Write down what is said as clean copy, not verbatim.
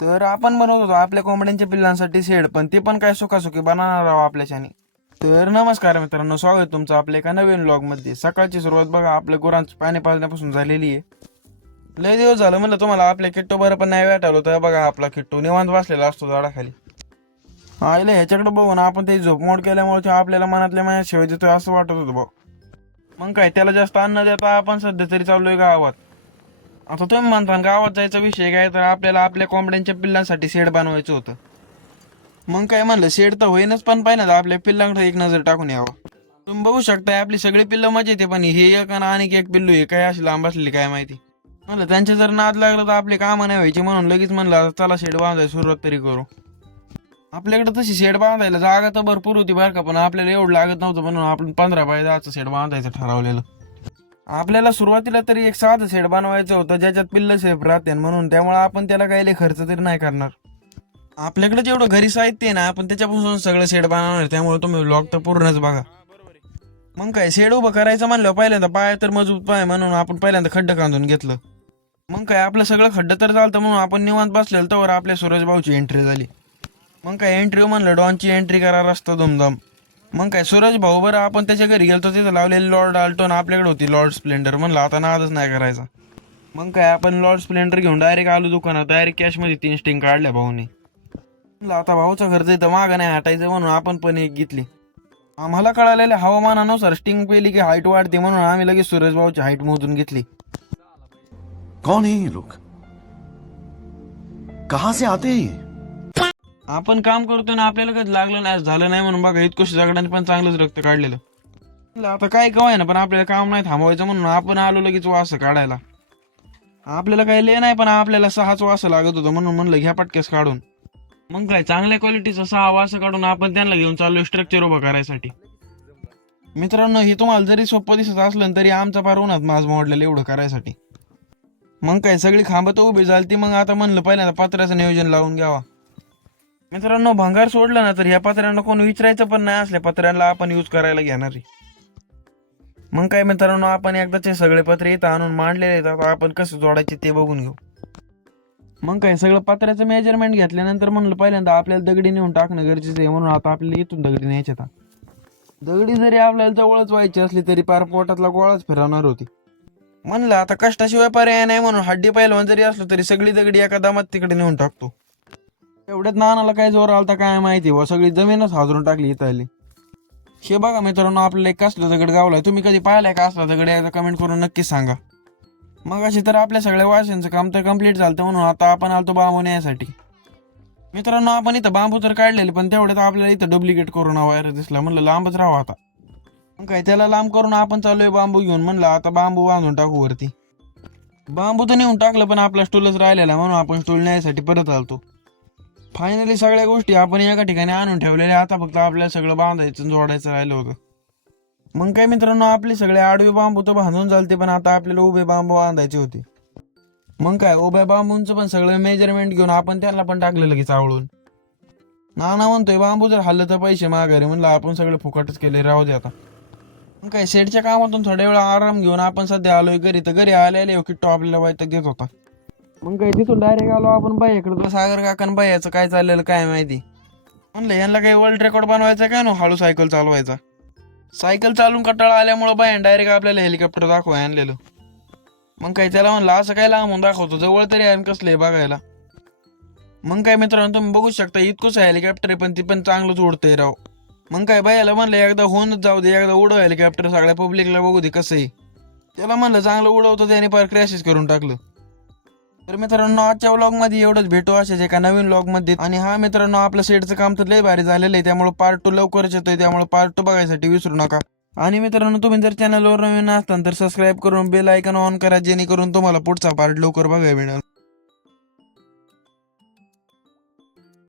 तर आपण बनवत होतो आपल्या कोंबड्यांच्या पिल्लांसाठी शेड, पण ते पण काय सुखासुखी बनवणार आहोत आपल्याच्याने. तर नमस्कार मित्रांनो, स्वागत आहे तुमचं आपल्या एका नवीन व्लॉगमध्ये. सकाळची सुरुवात बघा आपल्या गुरांचं पाणी पाजण्यापासून झालेली आहे. लय दिवस झालं म्हणलं तुम्हाला आपल्या किट्टू बरं पण नाही भेटावलं, तर बघा आपला किट्टू निवांत बसलेला असतो झाडाखाली. आईला ह्याच्याकडे बघून आपण ते झोपमोड केल्यामुळे ते आपल्याला मनातल्या मनात शिवाय देतोय असं वाटत होतं भाऊ. मग काय त्याला जास्त अन्न देता आपण सध्या तरी चाललोय गावात. आता तुम्ही म्हणता गावात जायचा विषय काय, तर आपल्याला आपल्या कोंबड्यांच्या पिल्लांसाठी शेड बनवायचं होतं. मग काय म्हणलं शेड तर होईनच, पण पाहिजे ना आपल्या पिल्लांकडे एक नजर टाकून यावं. तुम्ही बघू शकता आपली सगळी पिल्लं मजा येते, पण हे एक आणि एक पिल्लू हे काय अशी लांब असलेली काय माहिती. म्हणलं त्यांच्या जर नाद लागलं तर आपले कामं नाही व्हायची, म्हणून लगेच म्हणलं आता चला शेड बांधायला सुरुवात तरी करू. आपल्याकडे तशी शेड बांधायला जागा तर भरपूर होती बरं का, पण आपल्याला एवढं लागत नव्हतं म्हणून आपण 15 बाय 10चं शेड बांधायचं ठरवलेलं. आपल्याला सुरुवातीला तरी एक साधं शेड बनवायचं होतं ज्याच्यात पिल्लं सेफ राहते, म्हणून त्यामुळे आपण त्याला काही खर्च तरी नाही करणार. आपल्याकडे जेवढं घरी साहित्य आहे ना, आपण त्याच्यापासून सगळं शेड बनवणार, त्यामुळे तुम्ही व्लॉग तर पूर्णच बघा. मग काय शेड उभं करायचं म्हणलं पहिल्यांदा पाय तर मजबूत पाय, म्हणून आपण पहिल्यांदा खड्डं कांदून घेतलं. मग काय आपलं सगळं खड्डं तर चालतं, म्हणून आपण निवांत बसलेलं तर आपल्या सूरज भाऊची एंट्री झाली. मग काय एंट्री म्हणलं डॉनची एंट्री करा रस्ता दुमदाम. मग काय सूरज भाऊ बरं आपण त्याच्या घरी गेलतो, तिथं लावलेली लॉर्ड आल्टोन आपल्याकडे होती लॉर्ड स्प्लेंडर, म्हणलं आता नादच नाही करायचा. मग काय आपण लॉर्ड स्प्लेंडर घेऊन डायरेक्ट आलो दुकानात, डायरेक्ट कॅशमध्ये 3 स्टिंग काढल्या भाऊने. म्हणलं आता भाऊचा खर्च इथं मागं नाही हटायचं, म्हणून आपण पण एक घेतली. आम्हाला कळालेल्या हवामानानुसार स्टिंग पेली की हाईट वाढते, म्हणून आम्ही लगेच सूरज भाऊची हाईट मोजून घेतली. कौन है ये लोग? कहां से आते हैं ये? आपण काम करतो ना आपल्याला कधी लागलं नाही झालं नाही, म्हणून बघा इतकं जगडाने पण चांगलंच रक्त काढलेलं. म्हणलं आता काय कवाय ना, पण आपल्याला काम नाही थांबवायचं, म्हणून आपण आलो लगेच वास काढायला. आपल्याला काही ले नाही, पण आपल्याला 6च वास लागत होतं, म्हणून म्हणलं घ्या पटकेस काढून. मग काय चांगल्या क्वालिटीचा 6 वास काढून आपण त्यांना घेऊन चाललोय स्ट्रक्चर उभं करायसाठी. मित्रांनो हे तुम्हाला जरी सोपं दिसत असलं तरी आमचा फार उन्हात माझ मोडलेलं एवढं करायसाठी. मग काय सगळी खांबं तर उभी झालती, मग आता म्हणलं पहिल्यांदा पत्र्याचं नियोजन लावून घ्यावा. मित्रांनो भंगार सोडलं ना तर ह्या पत्र्यांना कोण विचारायचं पण नाही, असल्या पत्र्यांना आपण यूज करायला घेणार आहे. मग काय मित्रांनो आपण एकदाचे सगळे पत्रे इथं आणून मांडलेले आहेत, आता आपण कसं जोडायचे ते बघून घेऊ. मग काय सगळं पत्र्याचं मेजरमेंट घेतल्यानंतर म्हणलं पहिल्यांदा आपल्याला दगडी नेऊन टाकणं गरजेचं आहे, म्हणून आता आपल्याला इथून दगडी न्यायचे. दगडी जरी आपल्याला जवळच व्हायची असली तरी पार पोटातला गोळाच फिरवणार होती. म्हणलं आता कष्टाशिवाय पर्याय नाही, म्हणून हड्डी पैलवान जरी असलो तरी सगळी दगडी एका दामात तिकडे नेऊन टाकतो. एवढ्यात नानाला काय जोर आलता काय माहिती, व सगळी जमीनच हादरून टाकली इथं आली. हे बघा मित्रांनो आपल्याला एक कसला दगड गावलाय, तुम्ही कधी पाहिलाय का असला दगड, याचा कमेंट करून नक्की सांगा. मग अशी तर आपल्या सगळ्या वाशांचं काम तर कम्प्लीट झालं, म्हणून आता आपण आलतो बांबू न्यायसाठी. मित्रांनो आपण इथं बांबू तर काढलेले, पण तेवढ्यात आपल्याला इथं डुप्लिकेट कोरोना व्हायरस दिसला, म्हणलं लांबच राहावं आता. मग काय त्याला लांब करून आपण चाललोय बांबू घेऊन, म्हणलं आता बांबू बांधून टाकू वरती. बांबू तर नेऊन टाकलं, पण आपला स्टूलच राहिलेला, म्हणून आपण स्टूल न्यायसाठी परत आलतो. फायनली सगळ्या गोष्टी आपण एका ठिकाणी आणून ठेवलेल्या, आता फक्त आपल्याला सगळं बांधायचं जोडायचं राहिलं होतं. मग काय मित्रांनो आपले सगळे आडवे बांबू तर बांधून चालते, पण आता आपल्याला उभे बांबू बांधायचे होते. मग काय उभ्या बांबूंचं पण सगळं मेजरमेंट घेऊन आपण त्यांना पण टाकलं लगेच आवळून. नाना म्हणतोय बांबू जर हल्लं तर पैसे माघारी, म्हणलं आपण सगळे फुकटच केले, राहू दे आता. मग काय शेडच्या कामातून थोड्या वेळा आराम घेऊन आपण सध्या आलोय घरी, तर घरी आलेले किट्टो आपल्याला वाईट देत होता. मग काय तिथून डायरेक्ट आलो आपण बाईकडे, सागर काकान बाईचं काय चाललेलं काय माहिती. म्हणलं यांना काही वर्ल्ड रेकॉर्ड बनवायचा काय ना, हळू सायकल चालवायचा. सायकल चालून कंटाळा आल्यामुळे बाईन डायरेक्ट आपल्याला हेलिकॉप्टर दाखवाय आणलेलं. मग काय त्याला म्हणलं असं काय लांबून दाखवतो, जवळ तरी आहे कसले बघायला. मग काय मित्रांनो तुम्ही बघू शकता इतकंच हेलिकॉप्टर आहे, पण ती पण चांगलंच उडतंय राव. मग काय बायाला म्हणलं एकदा होऊनच जाऊ दे, एकदा उडव हेलिकॉप्टर, सगळ्या पब्लिकला बघू दे कसं आहे. त्याला म्हणलं चांगलं उडवतं, त्याने पार क्रॅशेस करून टाकलं. तर मित्रांनो आजच्या व्लॉगमध्ये एवढंच, भेटू अशाच एका नवीन व्लॉगमध्ये. आणि हा मित्रांनो आपलं शेडचं काम तर लय भारी झालेलं आहे, त्यामुळे पार्ट 2 लवकरच येतोय, त्यामुळे पार्ट 2 बघायसाठी विसरू नका. आणि मित्रांनो तुम्ही जर चॅनलवर नवीन असताल तर सबस्क्राईब करून बेल आयकॉन ऑन करा, जेणेकरून तुम्हाला पुढचा पार्ट लवकर बघायला मिळेल.